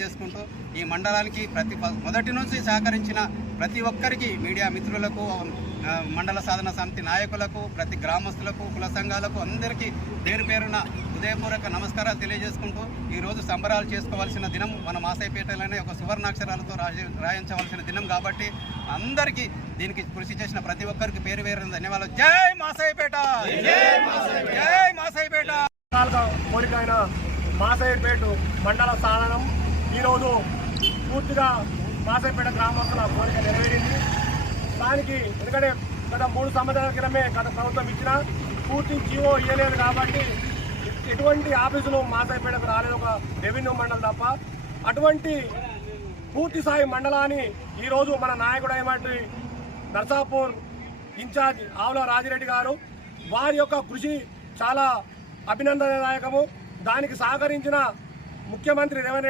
చేసుకుంటూ ఈ మండలానికి మొదటి నుంచి సహకరించిన ప్రతి ఒక్కరికి, మీడియా మిత్రులకు, మండల సాధన సమితి నాయకులకు, ప్రతి గ్రామస్తులకు, కుల సంఘాలకు అందరికీ పేరు పేరున హృదయపూర్వక నమస్కారాలు తెలియజేసుకుంటూ ఈరోజు సంబరాలు చేసుకోవాల్సిన దినం మన మాసాయిపేటలోనే ఒక సువర్ణాక్షరాలతో రాయించవలసిన దినం కాబట్టి అందరికీ దీనికి కృషి చేసిన ప్రతి ఒక్కరికి పేరు పేరున ధన్యవాదాలు. జై మాసాయిపేట, జై మాసాయిపేట. కోరికైన మాసాయిపేట మండల సాధనం ఈరోజు పూర్తిగా మాసాయిపేట గ్రామస్తుల కోరిక నెరవేరింది. దానికి ఎందుకంటే గత 3 సంవత్సరాల క్రితమే గత ప్రభుత్వం ఇచ్చిన పూర్తి జీవో ఇవ్వలేదు కాబట్టి ఎటువంటి ఆఫీసులు మాసాయిపేటకు రాలేదు, ఒక రెవెన్యూ మండలం తప్ప. అటువంటి పూర్తి స్థాయి మండలాన్ని ఈరోజు మన నాయకుడు అయినటువంటి నర్సాపూర్ ఇన్ఛార్జ్ ఆవుల రాజిరెడ్డి గారు, వారి యొక్క కృషి చాలా అభినందనదాయకము. దానికి సహకరించిన ముఖ్యమంత్రి రేవంత్